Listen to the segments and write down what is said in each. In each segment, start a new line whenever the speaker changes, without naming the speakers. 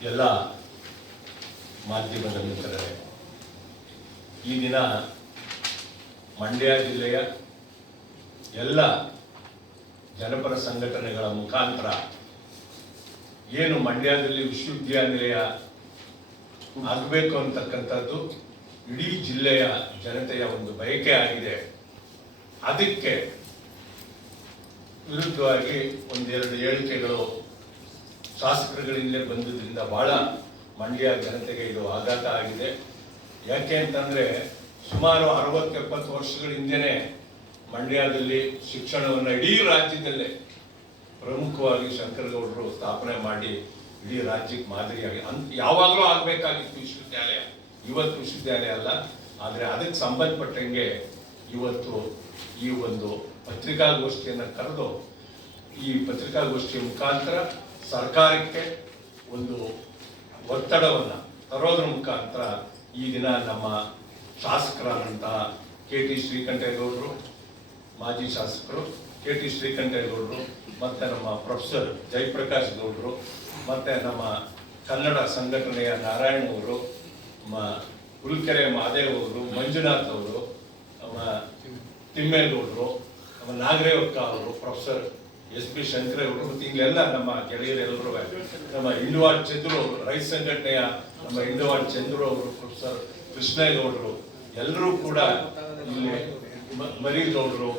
ಎಲ್ಲ ಮಾಧ್ಯಮದ ಮಿತ್ರರೇ ಈ ದಿನ ಮಂಡ್ಯ ಜಿಲ್ಲೆಯ ಎಲ್ಲ ಜನಪರ ಸಂಘಟನೆಗಳ ಮುಖಾಂತರ ಏನು ಮಂಡ್ಯದಲ್ಲಿ ವಿಶ್ವವಿದ್ಯಾನಿಲಯ ಆಗಬೇಕು ಅಂತಕ್ಕಂಥದ್ದು ಇಡೀ ಜಿಲ್ಲೆಯ ಜನತೆಯ ಒಂದು ಬಯಕೆ ಆಗಿದೆ. ಅದಕ್ಕೆ ವಿರುದ್ಧವಾಗಿ ಒಂದೆರಡು ಹೇಳಿಕೆಗಳು ಶಾಸಕರುಗಳಿಂದ ಬಂದಿದ್ದರಿಂದ ಭಾಳ ಮಂಡ್ಯ ಜನತೆಗೆ ಇದು ಆಘಾತ ಆಗಿದೆ. ಯಾಕೆ ಅಂತಂದರೆ ಸುಮಾರು ಅರವತ್ತು ಎಪ್ಪತ್ತು ವರ್ಷಗಳ ಹಿಂದೆಯೇ ಮಂಡ್ಯದಲ್ಲಿ ಶಿಕ್ಷಣವನ್ನು ಇಡೀ ರಾಜ್ಯದಲ್ಲೇ ಪ್ರಮುಖವಾಗಿ ಶಂಕರಗೌಡರು ಸ್ಥಾಪನೆ ಮಾಡಿ ಇಡೀ ರಾಜ್ಯಕ್ಕೆ ಮಾದರಿಯಾಗಿ ಅಂತ ಯಾವಾಗಲೂ ಆಗಬೇಕಾಗಿತ್ತು ವಿಶ್ವವಿದ್ಯಾಲಯ. ಇವತ್ತು ವಿಶ್ವವಿದ್ಯಾಲಯ ಅಲ್ಲ. ಆದರೆ ಅದಕ್ಕೆ ಸಂಬಂಧಪಟ್ಟಂಗೆ ಇವತ್ತು ಈ ಒಂದು ಪತ್ರಿಕಾಗೋಷ್ಠಿಯನ್ನು ಕರೆದು ಈ ಪತ್ರಿಕಾಗೋಷ್ಠಿಯ ಮುಖಾಂತರ ಸರ್ಕಾರಕ್ಕೆ ಒಂದು ಒತ್ತಡವನ್ನು ತರೋದ್ರ ಮುಖಾಂತರ ಈ ದಿನ ನಮ್ಮ ಶಾಸಕರಾದಂತಹ ಕೆ ಟಿ ಶ್ರೀಕಂಠೇಗೌಡರು, ಮಾಜಿ ಶಾಸಕರು ಕೆ ಟಿ ಶ್ರೀಕಂಠೇಗೌಡರು, ಮತ್ತು ನಮ್ಮ ಪ್ರೊಫೆಸರ್ ಜಯಪ್ರಕಾಶ್ ಗೌಡರು, ಮತ್ತು ನಮ್ಮ ಕನ್ನಡ ಸಂಘಟನೆಯ ನಾರಾಯಣ ಅವರು ನಮ್ಮ ಹುಲ್ಕೆರೆ ಮಹಾದೇವ್ ಅವರು, ಮಂಜುನಾಥ್ ಅವರು, ನಮ್ಮ ತಿಮ್ಮೇಗೌಡರು, ನಮ್ಮ ನಾಗರೇವಕ್ಕ ಅವರು, ಪ್ರೊಫೆಸರ್ ಎಸ್ ಪಿ ಶಂಕರ ಅವರು ಮತ್ತು ಇಲ್ಲೆಲ್ಲ ನಮ್ಮ ಗೆಳೆಯರೆಲ್ಲರೂ ನಮ್ಮ ಇಂಡುವಾಡ್ ಚಂದ್ರು ಅವರು ರೈತ ಸಂಘಟನೆಯ ನಮ್ಮ ಇಂಡುವಾಡ್ ಚಂದ್ರು ಅವರು, ಪ್ರೊಫೆಸರ್ ಕೃಷ್ಣೇಗೌಡರು ಎಲ್ಲರೂ ಕೂಡ ಇಲ್ಲಿ ಮರಿಗೌಡರು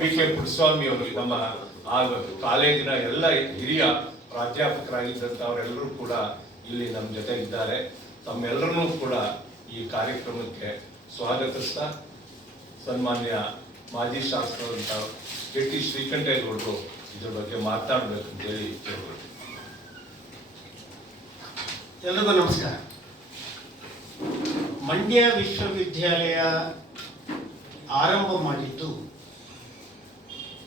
ಬಿ ಕೆ ಪುಟ್ಟಸ್ವಾಮಿ ಅವರು ನಮ್ಮ ಆ ಕಾಲೇಜಿನ ಎಲ್ಲ ಹಿರಿಯ ಪ್ರಾಧ್ಯಾಪಕರಾಗಿದ್ದಂಥವರೆಲ್ಲರೂ ಕೂಡ ಇಲ್ಲಿ ನಮ್ಮ ಜೊತೆ ಇದ್ದಾರೆ ತಮ್ಮೆಲ್ಲರನ್ನೂ ಕೂಡ ಈ ಕಾರ್ಯಕ್ರಮಕ್ಕೆ ಸ್ವಾಗತಿಸ್ತಾ. ಸನ್ಮಾನ್ಯ ಮಾಜಿ ಶಾಸಕರಂತ ಕೆ ಟಿ ಶ್ರೀಕಂಠೇಗೌಡರು ಇದ್ರ ಬಗ್ಗೆ ಮಾತನಾಡಬೇಕು ಅಂತ ಹೇಳಿ ಕೇಳ್ಬೋದು
ಎಲ್ರಿಗೂ ನಮಸ್ಕಾರ. ಮಂಡ್ಯ ವಿಶ್ವವಿದ್ಯಾಲಯ ಆರಂಭ ಮಾಡಿದ್ದು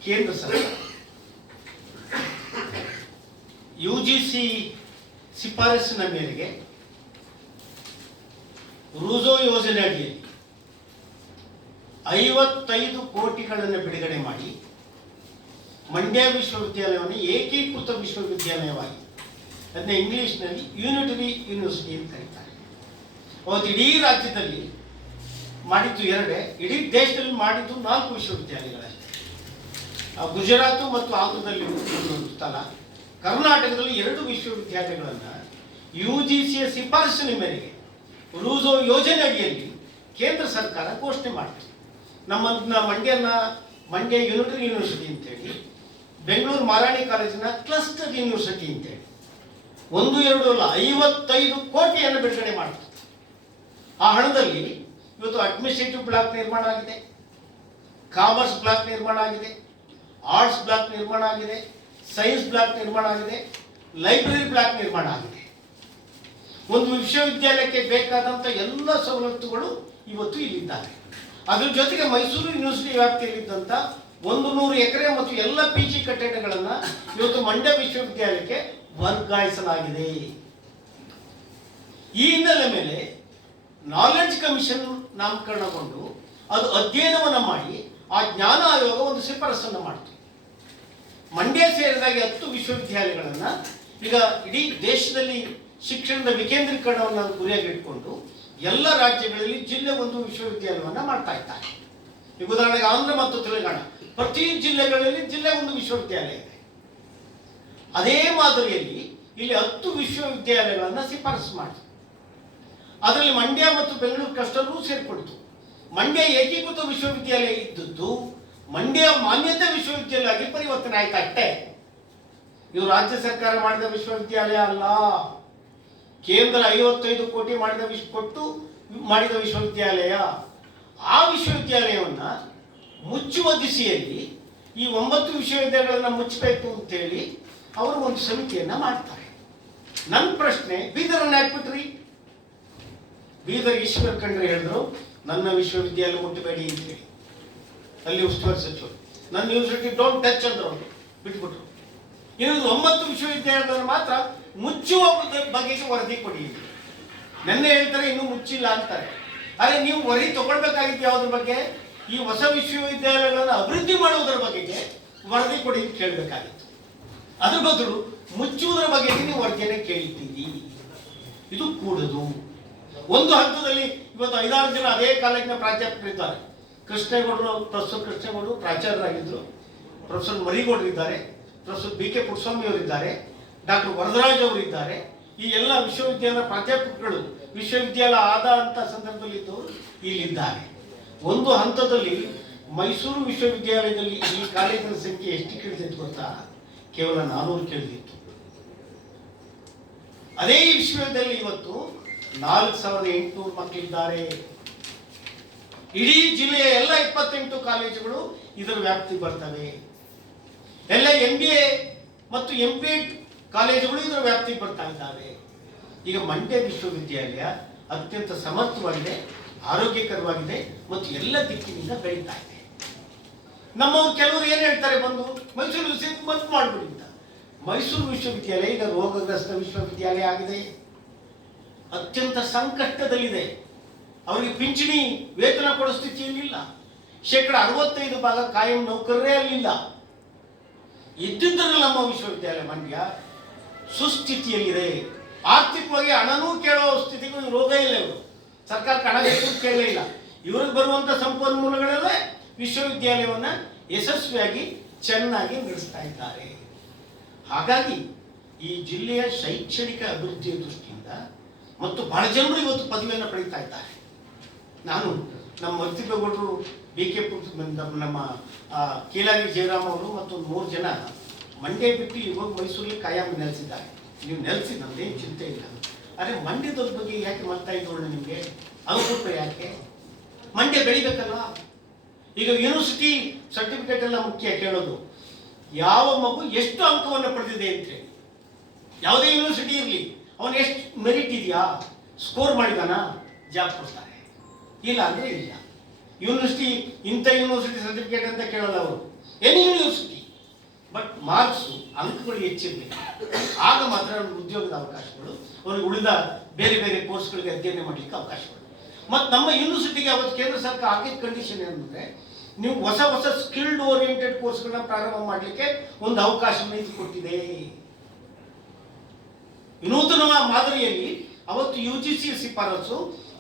ಕೇಂದ್ರ ಸರ್ಕಾರ. ಯು ಜಿ ಸಿ ಶಿಫಾರಸಿನ ಮೇರೆಗೆ ರೂಜೋ ಯೋಜನೆ ಅಡಿಯಲ್ಲಿ ಐವತ್ತೈದು ಕೋಟಿಗಳನ್ನು ಬಿಡುಗಡೆ ಮಾಡಿ ಮಂಡ್ಯ ವಿಶ್ವವಿದ್ಯಾಲಯವನ್ನು ಏಕೀಕೃತ ವಿಶ್ವವಿದ್ಯಾಲಯವಾಗಿ. ಅದನ್ನ ಇಂಗ್ಲಿಷ್ನಲ್ಲಿ ಯೂನಿಟರಿ ಯೂನಿವರ್ಸಿಟಿ ಅಂತ ಕರೀತಾರೆ. ಅವತ್ತು ಇಡೀ ರಾಜ್ಯದಲ್ಲಿ ಮಾಡಿದ್ದು ಎರಡೇ, ಇಡೀ ದೇಶದಲ್ಲಿ ಮಾಡಿದ್ದು ನಾಲ್ಕು ವಿಶ್ವವಿದ್ಯಾಲಯಗಳಷ್ಟೇ. ಗುಜರಾತು ಮತ್ತು ಆಂಧ್ರದಲ್ಲಿ ಒಂದೊಂದು ಸ್ಥಳ. ಕರ್ನಾಟಕದಲ್ಲಿ ಎರಡು ವಿಶ್ವವಿದ್ಯಾಲಯಗಳನ್ನು ಯು ಜಿ ಸಿಯ ಶಿಫಾರಸಿನ ಮೇರೆಗೆ ರೂಸೋ ಯೋಜನೆ ಅಡಿಯಲ್ಲಿ ಕೇಂದ್ರ ಸರ್ಕಾರ ಘೋಷಣೆ ಮಾಡಿತು ನಮ್ಮ ನ- ಮಂಡ್ಯನ, ಮಂಡ್ಯ ಯೂನಿಟರಿ ಯೂನಿವರ್ಸಿಟಿ ಅಂತೇಳಿ ಬೆಂಗಳೂರು ಮಾರಾಣಿ ಕಾಲೇಜಿನ ಕ್ಲಸ್ಟರ್ ಯೂನಿವರ್ಸಿಟಿ ಅಂತೇಳಿ ಒಂದು, ಎರಡು ಅಲ್ಲ, ಐವತ್ತೈದು ಕೋಟಿಯನ್ನು ಬಿಡುಗಡೆ ಮಾಡ್ತಾರೆ ಆ ಹಣದಲ್ಲಿ ಇವತ್ತು ಅಡ್ಮಿನಿಸ್ಟ್ರೇಟಿವ್ ಬ್ಲಾಕ್ ನಿರ್ಮಾಣ ಆಗಿದೆ. ಕಾಮರ್ಸ್ ಬ್ಲಾಕ್ ನಿರ್ಮಾಣ ಆಗಿದೆ. ಆರ್ಟ್ಸ್ ಬ್ಲಾಕ್ ನಿರ್ಮಾಣ ಆಗಿದೆ. ಸೈನ್ಸ್ ಬ್ಲಾಕ್ ನಿರ್ಮಾಣ ಆಗಿದೆ. ಲೈಬ್ರರಿ ಬ್ಲಾಕ್ ನಿರ್ಮಾಣ ಆಗಿದೆ. ಒಂದು ವಿಶ್ವವಿದ್ಯಾಲಯಕ್ಕೆ ಬೇಕಾದಂಥ ಎಲ್ಲ ಸವಲತ್ತುಗಳು ಇವತ್ತು ಇಲ್ಲಿದ್ದಾವೆ. ಅದ್ರ ಜೊತೆಗೆ ಮೈಸೂರು ಯೂನಿವರ್ಸಿಟಿ ವ್ಯಾಪ್ತಿಯಲ್ಲಿದ್ದಂಥ ಒಂದು ನೂರು ಎಕರೆ ಮತ್ತು ಎಲ್ಲ ಪಿ ಜಿ ಕಟ್ಟಡಗಳನ್ನು ಇವತ್ತು ಮಂಡ್ಯ ವಿಶ್ವವಿದ್ಯಾಲಯಕ್ಕೆ ವರ್ಗಾಯಿಸಲಾಗಿದೆ. ಈ ಹಿನ್ನೆಲೆ ಮೇಲೆ ನಾಲೆಡ್ಜ್ ಕಮಿಷನ್ ನಾಮಕರಣಗೊಂಡು ಅದು ಅಧ್ಯಯನವನ್ನು ಮಾಡಿ ಆ ಜ್ಞಾನ ಆಯೋಗ ಒಂದು ಶಿಫಾರಸನ್ನು ಮಾಡಿತು. ಮಂಡ್ಯ ಸೇರಿದಾಗೆ ಹತ್ತು ವಿಶ್ವವಿದ್ಯಾಲಯಗಳನ್ನು ಈಗ ಇಡೀ ದೇಶದಲ್ಲಿ ಶಿಕ್ಷಣದ ವಿಕೇಂದ್ರೀಕರಣವನ್ನು ಗುರಿಯಾಗಿಟ್ಕೊಂಡು ಎಲ್ಲ ರಾಜ್ಯಗಳಲ್ಲಿ ಜಿಲ್ಲೆ ಒಂದು ವಿಶ್ವವಿದ್ಯಾಲಯವನ್ನು ಮಾಡ್ತಾ ಇದ್ದಾರೆ. ಈಗ ಉದಾಹರಣೆಗೆ ಆಂಧ್ರ ಮತ್ತು ತೆಲಂಗಾಣ. ಪ್ರತಿ ಜಿಲ್ಲೆಗಳಲ್ಲಿ ಜಿಲ್ಲೆ ಒಂದು ವಿಶ್ವವಿದ್ಯಾಲಯ ಇದೆ. ಅದೇ ಮಾದರಿಯಲ್ಲಿ ಇಲ್ಲಿ ಹತ್ತು ವಿಶ್ವವಿದ್ಯಾಲಯಗಳನ್ನು ಶಿಫಾರಸು ಮಾಡಿ ಅದರಲ್ಲಿ ಮಂಡ್ಯ ಮತ್ತು ಬೆಂಗಳೂರು ಕ್ಲಸ್ಟರ್ಗೂ ಸೇರ್ಪಡ್ತು. ಮಂಡ್ಯ ಏಕೀಕೃತ ವಿಶ್ವವಿದ್ಯಾಲಯ ಇದ್ದದ್ದು, ಮಂಡ್ಯ ಮಾನ್ಯತೆ ವಿಶ್ವವಿದ್ಯಾಲಯ ಆಗಿ ಪರಿವರ್ತನೆ ಆಯ್ತು ಅಷ್ಟೇ? ಇದು ರಾಜ್ಯ ಸರ್ಕಾರ ಮಾಡಿದ ವಿಶ್ವವಿದ್ಯಾಲಯ ಅಲ್ಲ. ಕೇಂದ್ರ ಐವತ್ತೈದು ಕೋಟಿ ಮಾಡಿದ ವಿಶ್, ಕೊಟ್ಟು ಮಾಡಿದ ವಿಶ್ವವಿದ್ಯಾಲಯ. ಆ ವಿಶ್ವವಿದ್ಯಾಲಯವನ್ನ ಮುಚ್ಚುವ ದಿಸೆಯಲ್ಲಿ ಈ ಒಂಬತ್ತು ವಿಶ್ವವಿದ್ಯಾಲಯಗಳನ್ನು ಮುಚ್ಚಬೇಕು ಅಂತೇಳಿ ಅವರು ಒಂದು ಸಮಿತಿಯನ್ನು ಮಾಡ್ತಾರೆ. ನನ್ನ ಪ್ರಶ್ನೆ, ಬೀದರನ್ನು ಹಾಕ್ಬಿಟ್ರಿ ಬೀದರ್ ಈಶ್ವರ್ ಖಂಡ್ರೆ ಹೇಳಿದ್ರು, ನನ್ನ ವಿಶ್ವವಿದ್ಯಾಲಯ ಮುಟ್ಟಬೇಡಿ ಅಂತೇಳಿ ಅಲ್ಲಿ ಉಸ್ತುವಾರಿ ಸಚಿವರು. ನನ್ನ ಯೂನಿವರ್ಸಿಟಿ ಡೋಂಟ್ ಟಚ್ ಅಂದ್ರು ಅವರು. ಬಿಟ್ಬಿಟ್ರು. ಇನ್ನು ಒಂಬತ್ತು ವಿಶ್ವವಿದ್ಯಾಲಯಗಳನ್ನು ಮಾತ್ರ ಮುಚ್ಚುವ ಬಗ್ಗೆ ವರದಿ ಕೊಡಿ ನೆನ್ನೆ ಹೇಳ್ತಾರೆ, ಇನ್ನೂ ಮುಚ್ಚಿಲ್ಲ ಅಂತಾರೆ. ಅರೆ, ನೀವು ವರದಿ ತಗೊಳ್ಬೇಕಾಗಿತ್ತು ಯಾವುದ್ರ ಬಗ್ಗೆ? ಈ ಹೊಸ ವಿಶ್ವವಿದ್ಯಾಲಯಗಳನ್ನು ಅಭಿವೃದ್ಧಿ ಮಾಡುವುದರ ಬಗ್ಗೆ ವರದಿ ಕೊಡಿ ಅಂತ ಕೇಳಬೇಕಾಗಿತ್ತು. ಅದ್ರ ಬದಲು ಮುಚ್ಚುವುದರ ಬಗ್ಗೆ ನೀವು ವರದಿಯನ್ನು ಕೇಳಿದ್ದೀರಿ. ಇದು ಕೂಡದು. ಒಂದು ಹಂತದಲ್ಲಿ ಇವತ್ತು ಐದಾರು ಜನ ಅದೇ ಕಾಲೇಜಿನ ಪ್ರಾಚಾರ್ಯರಿದ್ದಾರೆ ಕೃಷ್ಣೇಗೌಡರು, ಪ್ರೊಫೆಸರ್ ಕೃಷ್ಣೇಗೌಡರು ಪ್ರಾಚಾರ್ಯರಾಗಿದ್ದರು ಪ್ರೊಫೆಸರ್ ಮರಿಗೌಡರು ಇದ್ದಾರೆ. ಪ್ರೊಫೆಸರ್ ಬಿ ಕೆ ಪುಟ್ಟಸ್ವಾಮಿ ಅವರಿದ್ದಾರೆ ಡಾಕ್ಟರ್ ವರದರಾಜ್ ಅವರಿದ್ದಾರೆ ಈ ಎಲ್ಲ ವಿಶ್ವವಿದ್ಯಾಲಯ ಪ್ರಾಧ್ಯಾಪಕಗಳು ವಿಶ್ವವಿದ್ಯಾಲಯ ಆದ ಅಂತ ಸಂದರ್ಭದಲ್ಲಿ ಇದ್ದವರು ಇಲ್ಲಿದ್ದಾರೆ. ಒಂದು ಹಂತದಲ್ಲಿ ಮೈಸೂರು ವಿಶ್ವವಿದ್ಯಾಲಯದಲ್ಲಿ ಈ ಕಾಲೇಜಿನ ಸಂಖ್ಯೆ ಎಷ್ಟು ಕೇಳಿದಿತ್ತು ಗೊತ್ತಾ? ಕೇವಲ ನಾನೂರು ಕೇಳಿದಿತ್ತು. ಅದೇ ವಿಶ್ವದಲ್ಲಿ ಇವತ್ತು ನಾಲ್ಕು ಸಾವಿರದ ಎಂಟುನೂರು ಮಕ್ಕಳಿದ್ದಾರೆ. ಇಡೀ ಜಿಲ್ಲೆಯ ಎಲ್ಲ ಇಪ್ಪತ್ತೆಂಟು ಕಾಲೇಜುಗಳು ಇದರ ವ್ಯಾಪ್ತಿ ಬರ್ತವೆ. ಎಲ್ಲ ಎಂ ಬಿ ಎ ಮತ್ತು ಎಂ ಪಿ ಕಾಲೇಜುಗಳು ಇದರ ವ್ಯಾಪ್ತಿ ಬರ್ತಾ ಇದ್ದಾವೆ. ಈಗ ಮಂಡ್ಯ ವಿಶ್ವವಿದ್ಯಾಲಯ ಅತ್ಯಂತ ಸಮರ್ಥವಾಗಿದೆ. ಆರೋಗ್ಯಕರವಾಗಿದೆ ಮತ್ತು ಎಲ್ಲ ದಿಕ್ಕಿನಿಂದ ಬೆಳೀತಾ ಇದೆ. ನಮ್ಮವ್ರು ಕೆಲವರು ಏನು ಹೇಳ್ತಾರೆ ಬಂದು? ಮೈಸೂರು ವಿಶ್ವ ಬಂದ್ ಮಾಡ್ಬಿಡಿ ಅಂತ. ಮೈಸೂರು ವಿಶ್ವವಿದ್ಯಾಲಯ ಈಗ ರೋಗಗ್ರಸ್ತ ವಿಶ್ವವಿದ್ಯಾಲಯ ಆಗಿದೆ. ಅತ್ಯಂತ ಸಂಕಷ್ಟದಲ್ಲಿದೆ. ಅವರಿಗೆ ಪಿಂಚಣಿ ವೇತನ ಕೊಡೋ ಸ್ಥಿತಿಯಲ್ಲಿಲ್ಲ. ಶೇಕಡ ಅರವತ್ತೈದು ಭಾಗ ಕಾಯಂ ನೌಕರರೇ ಅಲ್ಲಿಲ್ಲ. ಇದ್ದಿದ್ದರೂ ನಮ್ಮ ವಿಶ್ವವಿದ್ಯಾಲಯ ಮಂಡ್ಯ ಸುಸ್ಥಿತಿಯಲ್ಲಿದೆ. ಆರ್ಥಿಕವಾಗಿ ಹಣನೂ ಕೇಳೋ ಸ್ಥಿತಿಗೂ ರೋಗ ಇಲ್ಲ ಇವರು. ಸರ್ಕಾರಕ್ಕೆ ಹಣ ಕೇಳಲೇ ಇಲ್ಲ. ಇವ್ರಿಗೆ ಬರುವಂತ ಸಂಪನ್ಮೂಲಗಳೆಲ್ಲ ವಿಶ್ವವಿದ್ಯಾಲಯವನ್ನ ಯಶಸ್ವಿಯಾಗಿ ಚೆನ್ನಾಗಿ ನಡೆಸ್ತಾ ಇದ್ದಾರೆ. ಹಾಗಾಗಿ ಈ ಜಿಲ್ಲೆಯ ಶೈಕ್ಷಣಿಕ ಅಭಿವೃದ್ಧಿಯ ದೃಷ್ಟಿಯಿಂದ ಮತ್ತು ಬಹಳ ಜನರು ಇವತ್ತು ಪದವಿಯನ್ನು ಪಡೀತಾ ಇದ್ದಾರೆ. ನಾನು ನಮ್ಮ ಮರ್ತಿಬೇಗೌಡರು ಬಿ ಕೆ ನಮ್ಮ ಕೀಲಾಗಿ ಜಯರಾಮ್ ಅವರು ಮತ್ತು ಮೂರು ಜನ ಮಂಡ್ಯ ಬಿಟ್ಟು ಇವಾಗ ಮೈಸೂರಲ್ಲಿ ಕಾಯಂ ನೆಲೆಸಿದ್ದಾರೆ. ನೀವು ನೆಲೆಸಿ, ನಮ್ದೇನು ಚಿಂತೆ ಇಲ್ಲ. ಆದರೆ ಮಂಡ್ಯದ ಬಗ್ಗೆ ಯಾಕೆ ಮಾಡ್ತಾ ಇದ್ದವಳು ನಿಮಗೆ? ಅನುಕೂಲ ಯಾಕೆ? ಮಂಡ್ಯ ಬೆಳಿಬೇಕಲ್ಲ ಈಗ ಯೂನಿವರ್ಸಿಟಿ ಸರ್ಟಿಫಿಕೇಟ್ ಎಲ್ಲ ಮುಖ್ಯ ಕೇಳೋದು. ಯಾವ ಮಗು ಎಷ್ಟು ಅಂಕವನ್ನು ಪಡೆದಿದೆ ಅಂತೇಳಿ ಯಾವುದೇ ಯೂನಿವರ್ಸಿಟಿ ಇರಲಿ, ಅವನು ಎಷ್ಟು ಮೆರಿಟ್ ಇದೆಯಾ? ಸ್ಕೋರ್ ಮಾಡಿದಾನ? ಜಾಬ್ ಕೊಡ್ತಾರೆ ಇಲ್ಲ ಅಂದ್ರೆ ಇಲ್ಲ. ಯೂನಿವರ್ಸಿಟಿ ಇಂಥ ಯೂನಿವರ್ಸಿಟಿ ಸರ್ಟಿಫಿಕೇಟ್ ಅಂತ ಕೇಳಲ್ಲ ಅವರು. ಎನಿ ಯೂನಿವರ್ಸಿಟಿ ಬಟ್ ಮಾರ್ಕ್ಸು ಅಂಕಗಳು ಹೆಚ್ಚಿರಬೇಕು. ಆಗ ಮಾತ್ರ ಅವ್ರಿಗೆ ಉದ್ಯೋಗದ ಅವಕಾಶಗಳು ಅವ್ರಿಗೆ ಉಳಿದ ಬೇರೆ ಬೇರೆ ಕೋರ್ಸ್ಗಳಿಗೆ ಅಧ್ಯಯನ ಮಾಡಲಿಕ್ಕೆ ಅವಕಾಶಗಳು ಮತ್ತು ನಮ್ಮ ಯೂನಿವರ್ಸಿಟಿಗೆ ಅವತ್ತು ಕೇಂದ್ರ ಸರ್ಕಾರ ಹಾಕಿದ ಕಂಡೀಷನ್ ಏನಂದರೆ, ನೀವು ಹೊಸ ಹೊಸ ಸ್ಕಿಲ್ಡ್ ಓರಿಯೆಂಟೆಡ್ ಕೋರ್ಸ್ಗಳನ್ನ ಪ್ರಾರಂಭ ಮಾಡಲಿಕ್ಕೆ ಒಂದು ಇದು ಕೊಟ್ಟಿದೆ. ವಿನೂತನ ಮಾದರಿಯಲ್ಲಿ ಅವತ್ತು ಯು ಜಿ ಸಿ ಶಿಫಾರಸು,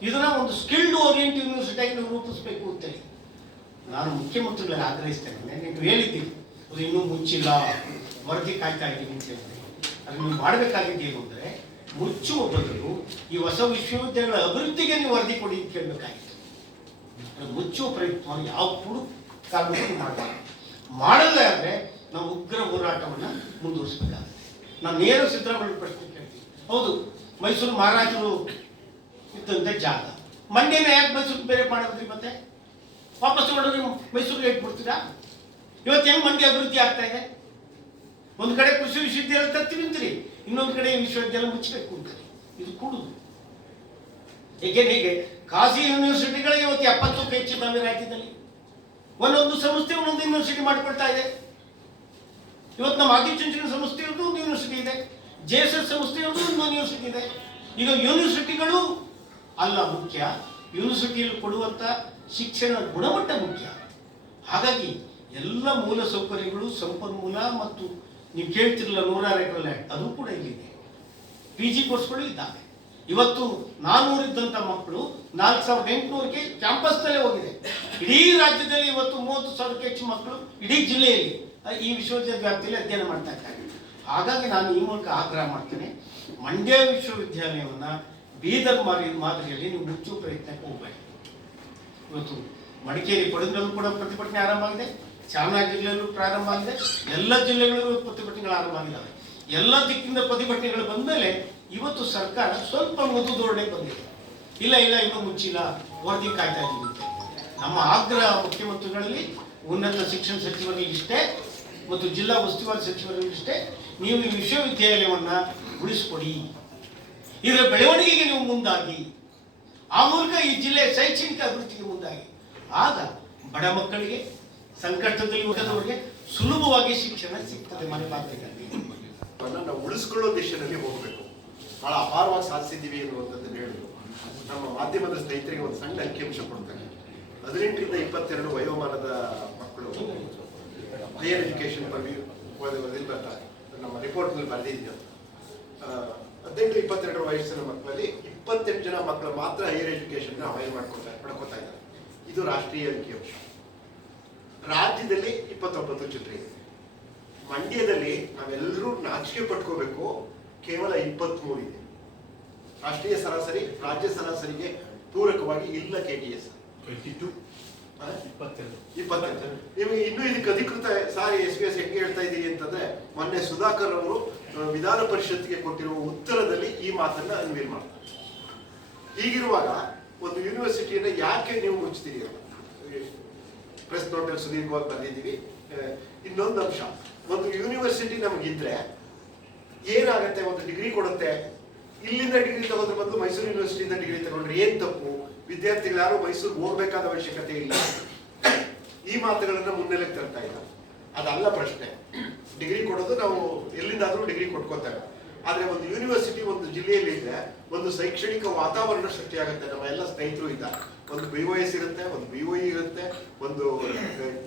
ಇದನ್ನ ಒಂದು ಸ್ಕಿಲ್ಡ್ ಓರಿಯೆಂಟ್ ಯೂನಿವರ್ಸಿಟಿಯಾಗಿ ನೀವು ರೂಪಿಸಬೇಕು ಅಂತೇಳಿ. ನಾನು ಮುಖ್ಯಮಂತ್ರಿಗಳಲ್ಲಿ ಆಗ್ರಹಿಸ್ತೇನೆ. ನೀವು ಹೇಳಿದ್ದೀರಿ ಅದು ಇನ್ನೂ ಮುಚ್ಚಿಲ್ಲ ವರದಿ ಕಾಯ್ತಾ ಇದ್ದೀನಿ ಅಂತ ಹೇಳಿದ್ರೆ ಅದು ನೀವು ಮಾಡಬೇಕಾಗಿದ್ದೇನು ಅಂದರೆ, ಮುಚ್ಚುವ ಬದಲು ಈ ಹೊಸ ವಿಶ್ವವಿದ್ಯಾಲಯಗಳ ಅಭಿವೃದ್ಧಿಗೆ ನೀವು ವರದಿ ಕೊಡಿ ಅಂತ ಕೇಳಬೇಕಾಗಿತ್ತು ಮುಚ್ಚುವ ಪ್ರಯತ್ನವನ್ನು ಯಾವ ಕೂಡ ಕಾರಣಕ್ಕೂ ಮಾಡಬಾರ್ದು. ಮಾಡಲ್ಲ ಆದರೆ ನಾವು ಉಗ್ರ ಹೋರಾಟವನ್ನು ಮುಂದುವರಿಸಬೇಕಾಗುತ್ತೆ. ನಾನು ನೇರ ಸಿದ್ದರಾಮಯ್ಯ ಪ್ರಶ್ನೆ ಕೇಳ್ತೀನಿ. ಹೌದು, ಮೈಸೂರು ಮಹಾರಾಜರು ಇದ್ದಂತೆ ಜಾಗ. ಮಂಡ್ಯನ ಯಾಕೆ ಮೈಸೂರು ಬೇರೆ ಮಾಡೋದ್ರಿ ಮತ್ತೆ? ವಾಪಸ್ ತಗೊಂಡ್ರೆ ಮೈಸೂರಿಗೆ ಇಟ್ಬಿಡ್ತೀರಾ ಇವತ್ತು ಹೆಂಗ್ ಮಂಡ್ಯ ಅಭಿವೃದ್ಧಿ ಆಗ್ತಾ ಇದೆ? ಒಂದು ಕಡೆ ಕೃಷಿ ವಿಶ್ವವಿದ್ಯಾಲಯ ತತ್ತಿ ನಿಂತೀರಿ, ಇನ್ನೊಂದು ಕಡೆ ವಿಶ್ವವಿದ್ಯಾಲಯ ಮುಚ್ಚಬೇಕು ಅಂತಾರೆ. ಇದು ಕೂಡುದು. ಹೇಗೆ ಹೇಗೆ. ಖಾಸಗಿ ಯೂನಿವರ್ಸಿಟಿಗಳೇ ಇವತ್ತು ಎಪ್ಪತ್ತಕ್ಕೂ ನಮ್ಮ ರಾಜ್ಯದಲ್ಲಿ ಒಂದೊಂದು ಸಂಸ್ಥೆ ಒಂದೊಂದು ಯೂನಿವರ್ಸಿಟಿ ಮಾಡಿಕೊಳ್ತಾ ಇದೆ. ಇವತ್ತು ನಮ್ಮ ಆದಿಚುಂಚನ ಸಂಸ್ಥೆಯದ್ದು ಒಂದು ಯೂನಿವರ್ಸಿಟಿ ಇದೆ. ಜೆ ಎಸ್ ಎಸ್ ಸಂಸ್ಥೆಯದ್ದು ಒಂದು ಯೂನಿವರ್ಸಿಟಿ ಇದೆ. ಈಗ ಯೂನಿವರ್ಸಿಟಿಗಳು ಅಲ್ಲ ಮುಖ್ಯ. ಯೂನಿವರ್ಸಿಟಿಯಲ್ಲಿ ಕೊಡುವಂಥ ಶಿಕ್ಷಣ ಗುಣಮಟ್ಟ ಮುಖ್ಯ. ಹಾಗಾಗಿ ಎಲ್ಲ ಮೂಲ ಸೌಕರ್ಯಗಳು ಸಂಪನ್ಮೂಲ ಮತ್ತು ನೀವು ಕೇಳ್ತಿರಲ್ಲ ನೂರಾರು ಎಕರೆ ಲ್ಯಾಂಡ್ ಅದು ಕೂಡ ಇಲ್ಲಿದೆ. ಪಿ ಜಿ ಕೋರ್ಸ್ಗಳು ಇದ್ದಾವೆ. ಇವತ್ತು ನಾನ್ನೂರಿದ್ದಂಥ ಮಕ್ಕಳು ನಾಲ್ಕು ಸಾವಿರದ ಎಂಟುನೂರಿಗೆ ಕ್ಯಾಂಪಸ್ನಲ್ಲೇ ಹೋಗಿದೆ. ಇಡೀ ರಾಜ್ಯದಲ್ಲಿ ಇವತ್ತು ಮೂವತ್ತು ಸಾವಿರಕ್ಕೆ ಹೆಚ್ಚು ಮಕ್ಕಳು ಇಡೀ ಜಿಲ್ಲೆಯಲ್ಲಿ ಈ ವಿಶ್ವವಿದ್ಯಾಲಯ ವ್ಯಾಪ್ತಿಯಲ್ಲಿ ಅಧ್ಯಯನ ಮಾಡ್ತಾ ಇದ್ದಾರೆ. ಹಾಗಾಗಿ ನಾನು ಈ ಮೂಲಕ ಆಗ್ರಹ ಮಾಡ್ತೇನೆ. ಮಂಡ್ಯ ವಿಶ್ವವಿದ್ಯಾಲಯವನ್ನು ಬೀದರ್ ಮಾರಿ, ಮಾದರಿಯಲ್ಲಿ ನೀವು ಮುಚ್ಚುವ ಪ್ರಯತ್ನಕ್ಕೆ ಹೋಗಬೇಡಿ. ಇವತ್ತು ಮಡಿಕೇರಿ ಪಡೆದಲ್ಲೂ ಕೂಡ ಪ್ರತಿಭಟನೆ ಆರಂಭ ಆಗಿದೆ. ಚಾಮರಾಜ ಜಿಲ್ಲೆಯಲ್ಲೂ ಪ್ರಾರಂಭ ಆಗಿದೆ. ಎಲ್ಲ ಜಿಲ್ಲೆಗಳಲ್ಲೂ ಪ್ರತಿಭಟನೆಗಳು ಆರಂಭ ಆಗಿದ್ದಾವೆ. ಎಲ್ಲ ದಿಕ್ಕಿಂದ ಪ್ರತಿಭಟನೆಗಳು ಬಂದ ಮೇಲೆ ಇವತ್ತು ಸರ್ಕಾರ ಸ್ವಲ್ಪ ಮೃದು ಧೋರಣೆ ಬಂದಿದೆ. ಇಲ್ಲ ಇಲ್ಲ, ಇನ್ನೂ ಮುಚ್ಚಿಲ್ಲ ವರದಿ ಕಾಯ್ತಾ ಇದ್ದೀವಿ ನಮ್ಮ ಆಗ್ರಹ ಮುಖ್ಯಮಂತ್ರಿಗಳಲ್ಲಿ, ಉನ್ನತ ಶಿಕ್ಷಣ ಸಚಿವರಿಗೆ ಇಷ್ಟೇ, ಮತ್ತು ಜಿಲ್ಲಾ ಉಸ್ತುವಾರಿ ಸಚಿವರಿಗೆ ಇಷ್ಟೇ. ನೀವು ಈ ವಿಶ್ವವಿದ್ಯಾಲಯವನ್ನ ಉಳಿಸ್ಕೊಡಿ. ಇದರ ಬೆಳವಣಿಗೆಗೆ ನೀವು ಮುಂದಾಗಿ. ಆ ಮೂಲಕ ಈ ಜಿಲ್ಲೆಯ ಶೈಕ್ಷಣಿಕ ಅಭಿವೃದ್ಧಿಗೆ ಮುಂದಾಗಿ. ಆಗ ಬಡ ಮಕ್ಕಳಿಗೆ ಸಂಕಷ್ಟದಲ್ಲಿ ಉಳಿದವರಿಗೆ ಸುಲಭವಾಗಿ ಶಿಕ್ಷಣ ಸಿಗ್ತದೆ ಮನೆ
ಅದನ್ನ ನಾವು ಉಳಿಸ್ಕೊಳ್ಳೋ ದಿಶೆಯಲ್ಲಿ ಹೋಗಬೇಕು. ಬಹಳ ಅಪಾರವಾಗಿ ಸಾಧಿಸಿದ್ದೀವಿ ಅನ್ನುವಂಥದ್ದನ್ನು ಹೇಳಿದ್ರು ನಮ್ಮ ಮಾಧ್ಯಮದ ಸ್ನೇಹಿತರಿಗೆ ಒಂದು ಸಣ್ಣ ಅಂಕಿಅಂಶ ಕೊಡ್ತಾರೆ ಹದಿನೆಂಟರಿಂದ ಇಪ್ಪತ್ತೆರಡು ವಯೋಮಾನದ ಮಕ್ಕಳು ಹೈಯರ್ ಎಜುಕೇಶನ್ ಬರ್ತಾರೆ ನಮ್ಮ ರಿಪೋರ್ಟ್ನಲ್ಲಿ ಬರೆದಿದ್ದೀವಿ ಹದಿನೆಂಟು ಇಪ್ಪತ್ತೆರಡು ವಯಸ್ಸಿನ ಮಕ್ಕಳಲ್ಲಿ ಇಪ್ಪತ್ತೆಂಟು ಜನ ಮಕ್ಕಳು ಮಾತ್ರ ಹೈಯರ್ ಎಜುಕೇಶನ್ ಅವೈಲ್ ಮಾಡ್ಕೊತಾ ಪಡ್ಕೋತಾ ಇದ್ದಾರೆ. ಇದು ರಾಷ್ಟ್ರೀಯ ಅಂಕಿಅಂಶ ರಾಜ್ಯದಲ್ಲಿ ಇಪ್ಪತ್ತೊಂಬತ್ತು ಜಿಲ್ಲೆ. ಇದೆ ಮಂಡ್ಯದಲ್ಲಿ ನಾವೆಲ್ಲರೂ ನಾಚಿಕೆ ಪಟ್ಕೋಬೇಕು ಕೇವಲ ಇಪ್ಪತ್ಮೂರು ಇದೆ. ರಾಷ್ಟ್ರೀಯ ಸರಾಸರಿ ರಾಜ್ಯ ಸರಾಸರಿಗೆ ಪೂರಕವಾಗಿ ಇಲ್ಲ ಕೆ ಟಿ ಎಸ್
ಇಪ್ಪತ್ತೆರಡು
ನಿಮಗೆ ಇನ್ನೂ ಇದಕ್ಕೆ ಅಧಿಕೃತ ಸಾರಿ ಎಸ್ ಪಿ ಎಸ್ ಹೆಂಗೆ ಹೇಳ್ತಾ ಇದ್ದೀರಿ ಅಂತಂದ್ರೆ ಮೊನ್ನೆ ಸುಧಾಕರ್ ಅವರು ವಿಧಾನ ಪರಿಷತ್ಗೆ ಕೊಟ್ಟಿರುವ ಉತ್ತರದಲ್ಲಿ ಈ ಮಾತನ್ನ ಅನ್ವೀಲ್ ಮಾಡ್ತಾರೆ. ಹೀಗಿರುವಾಗ ಒಂದು ಯೂನಿವರ್ಸಿಟಿಯನ್ನ ಯಾಕೆ ನೀವು ಮುಚ್ಚುತ್ತೀರಿ ಪ್ರೆಸ್ ನೋಟಲ್ಲಿ ಸುದೀರ್ಘವಾಗಿ ಬಂದಿದ್ದೀವಿ. ಇನ್ನೊಂದು ಅಂಶ. ಒಂದು ಯೂನಿವರ್ಸಿಟಿ ನಮಗಿದ್ರೆ ಏನಾಗುತ್ತೆ? ಒಂದು ಡಿಗ್ರಿ ಕೊಡುತ್ತೆ. ಇಲ್ಲಿಂದ ಡಿಗ್ರಿ ತಗೋದ್ರ ಬದಲು ಮೈಸೂರು ಯೂನಿವರ್ಸಿಟಿಯಿಂದ ಡಿಗ್ರಿ ತಗೊಂಡ್ರೆ ಏನ್ ತಪ್ಪು? ವಿದ್ಯಾರ್ಥಿಗಳು ಯಾರು ಮೈಸೂರಿಗೆ ಹೋಗ್ಬೇಕಾದ ಅವಶ್ಯಕತೆ ಇಲ್ಲ. ಈ ಮಾತುಗಳನ್ನ ಮುನ್ನೆಲೆಗೆ ತರ್ತಾ ಇಲ್ಲ. ಅದಲ್ಲ ಪ್ರಶ್ನೆ. ಡಿಗ್ರಿ ಕೊಡೋದು ನಾವು ಎಲ್ಲಿಂದಾದ್ರೂ ಡಿಗ್ರಿ ಕೊಟ್ಕೋತೇವೆ. ಆದ್ರೆ ಒಂದು ಯೂನಿವರ್ಸಿಟಿ ಒಂದು ಜಿಲ್ಲೆಯಲ್ಲಿ ಇದ್ರೆ ಒಂದು ಶೈಕ್ಷಣಿಕ ವಾತಾವರಣ ಸೃಷ್ಟಿಯಾಗುತ್ತೆ. ನಮ್ಮ ಎಲ್ಲ ಸ್ನೇಹಿತರು ಇದ್ದಾರೆ. ಒಂದು ಬಿ ಎಸ್ ಇರುತ್ತೆ ಒಂದು ಬಿ ಇರುತ್ತೆ ಒಂದು